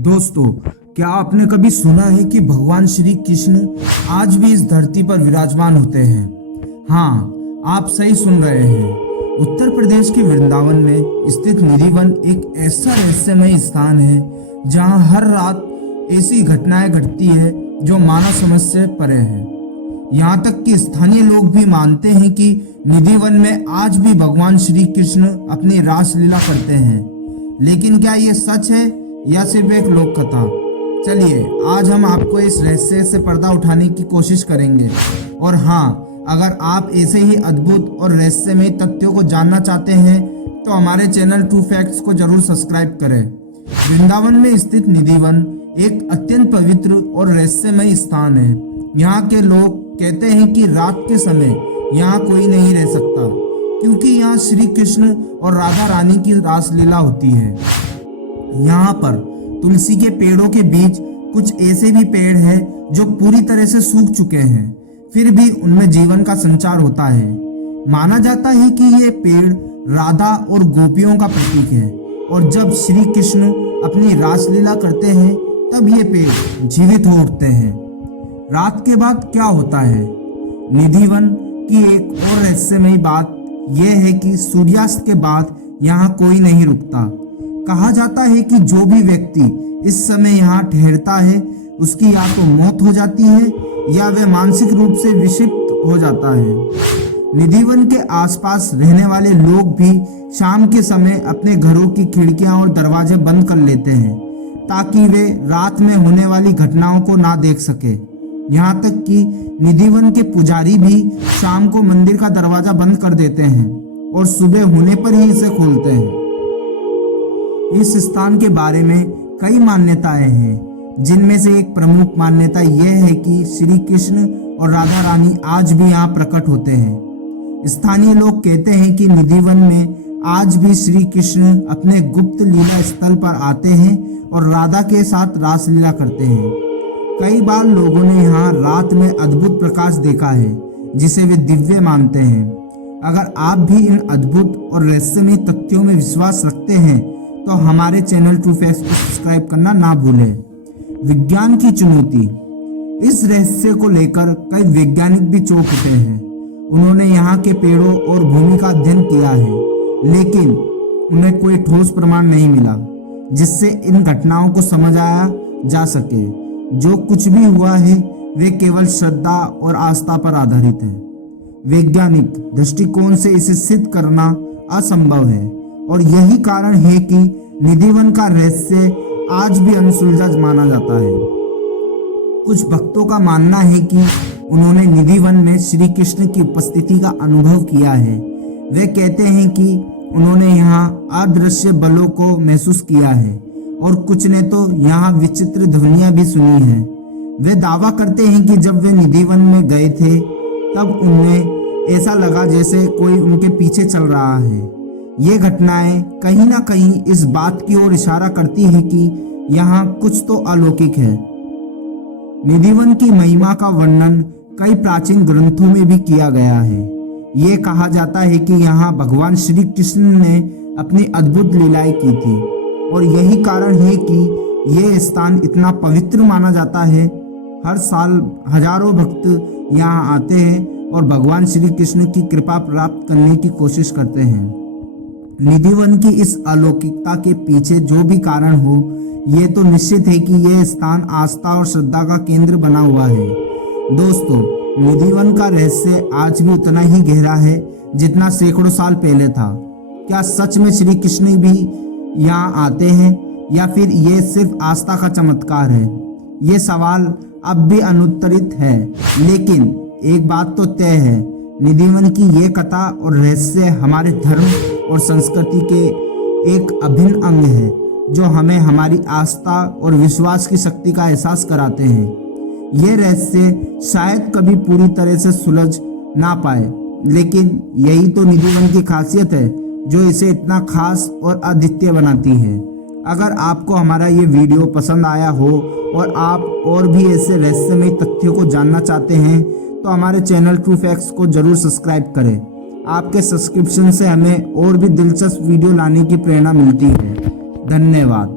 दोस्तों, क्या आपने कभी सुना है कि भगवान श्री कृष्ण आज भी इस धरती पर विराजमान होते हैं? हाँ, आप सही सुन रहे हैं। उत्तर प्रदेश के वृंदावन में स्थित निधिवन एक ऐसा रहस्यमय स्थान है जहाँ हर रात ऐसी घटनाएं घटती है जो मानव समझ से परे है। यहाँ तक कि स्थानीय लोग भी मानते हैं कि निधिवन में आज भी भगवान श्री कृष्ण अपनी रासलीला करते हैं। लेकिन क्या ये सच है या सिर्फ एक लोक कथा? चलिए, आज हम आपको इस रहस्य से पर्दा उठाने की कोशिश करेंगे। और हाँ, अगर आप ऐसे ही अद्भुत और रहस्यमय तथ्यों को जानना चाहते हैं तो हमारे चैनल ट्रू फैक्ट्स को जरूर सब्सक्राइब करें। वृंदावन में स्थित निधिवन एक अत्यंत पवित्र और रहस्यमय स्थान है। यहाँ के लोग कहते हैं कि रात के समय यहाँ कोई नहीं रह सकता, क्योंकि यहाँ श्री कृष्ण और राधा रानी की रासलीला होती है। यहाँ पर तुलसी के पेड़ों के बीच कुछ ऐसे भी पेड़ हैं जो पूरी तरह से सूख चुके हैं, फिर भी उनमें जीवन का संचार होता है। माना जाता है कि ये पेड़ राधा और गोपियों का प्रतीक है, और जब श्री कृष्ण अपनी रासलीला करते हैं तब ये पेड़ जीवित हो उठते हैं। रात के बाद क्या होता है? निधिवन की एक और रहस्यमयी बात यह है कि सूर्यास्त के बाद यहाँ कोई नहीं रुकता। कहा जाता है कि जो भी व्यक्ति इस समय यहाँ ठहरता है उसकी या तो मौत हो जाती है या वह मानसिक रूप से विक्षिप्त हो जाता है। निधिवन के आसपास रहने वाले लोग भी शाम के समय अपने घरों की खिड़कियां और दरवाजे बंद कर लेते हैं ताकि वे रात में होने वाली घटनाओं को ना देख सके। यहाँ तक कि निधिवन के पुजारी भी शाम को मंदिर का दरवाजा बंद कर देते हैं और सुबह होने पर ही इसे खोलते हैं। इस स्थान के बारे में कई मान्यताएं हैं, जिनमें से एक प्रमुख मान्यता यह है कि श्री कृष्ण और राधा रानी आज भी यहाँ प्रकट होते हैं। स्थानीय लोग कहते हैं कि निधिवन में आज भी श्री कृष्ण अपने गुप्त लीला स्थल पर आते हैं और राधा के साथ रासलीला करते हैं। कई बार लोगों ने यहाँ रात में अद्भुत प्रकाश देखा है, जिसे वे दिव्य मानते हैं। अगर आप भी इन अद्भुत और रहस्यमय तथ्यों में विश्वास रखते हैं तो हमारे चैनल ट्रू फैक्ट्स को सब्सक्राइब करना ना भूलें। विज्ञान की चुनौती। इस रहस्य को लेकर कई वैज्ञानिक भी चौंक उठे हैं। उन्होंने यहाँ के पेड़ों और भूमि का अध्ययन किया है, लेकिन उन्हें कोई ठोस प्रमाण नहीं मिला जिससे इन घटनाओं को समझाया जा सके। जो कुछ भी हुआ है वे केवल श्रद्धा और आस्था पर आधारित है। वैज्ञानिक दृष्टिकोण से इसे सिद्ध करना असंभव है, और यही कारण है कि निधिवन का रहस्य आज भी अनसुलझा माना जाता है। कुछ भक्तों का मानना है कि उन्होंने निधिवन में श्री कृष्ण की उपस्थिति का अनुभव किया है। वे कहते हैं कि उन्होंने यहाँ अदृश्य बलों को महसूस किया है, और कुछ ने तो यहाँ विचित्र ध्वनियाँ भी सुनी हैं। वे दावा करते हैं कि जब वे निधिवन में गए थे तब उन्हें ऐसा लगा जैसे कोई उनके पीछे चल रहा है। ये घटनाएं कहीं ना कहीं इस बात की ओर इशारा करती है कि यहाँ कुछ तो अलौकिक है। निधिवन की महिमा का वर्णन कई प्राचीन ग्रंथों में भी किया गया है। ये कहा जाता है कि यहाँ भगवान श्री कृष्ण ने अपनी अद्भुत लीलाएं की थी, और यही कारण है कि यह स्थान इतना पवित्र माना जाता है। हर साल हजारों भक्त यहाँ आते हैं और भगवान श्री कृष्ण की कृपा प्राप्त करने की कोशिश करते हैं। निधिवन की इस अलौकिकता के पीछे जो भी कारण हो, ये तो निश्चित है कि यह स्थान आस्था और श्रद्धा का केंद्र बना हुआ है। दोस्तों, निधिवन का रहस्य आज भी उतना ही गहरा है जितना सैकड़ों साल पहले था। क्या सच में श्री कृष्ण भी यहाँ आते हैं, या फिर ये सिर्फ आस्था का चमत्कार है? ये सवाल अब भी अनुत्तरित है, लेकिन एक बात तो तय है, निधिवन की ये कथा और रहस्य हमारे धर्म और संस्कृति के एक अभिन्न अंग है, जो हमें हमारी आस्था और विश्वास की शक्ति का एहसास कराते हैं। ये रहस्य शायद कभी पूरी तरह से सुलझ ना पाए, लेकिन यही तो निधिवन की खासियत है जो इसे इतना खास और अद्वितीय बनाती है। अगर आपको हमारा ये वीडियो पसंद आया हो और आप और भी ऐसे रहस्यमय तथ्यों को जानना चाहते हैं तो हमारे चैनल ट्रू फैक्ट्स को जरूर सब्सक्राइब करें। आपके सब्सक्रिप्शन से हमें और भी दिलचस्प वीडियो लाने की प्रेरणा मिलती है। धन्यवाद।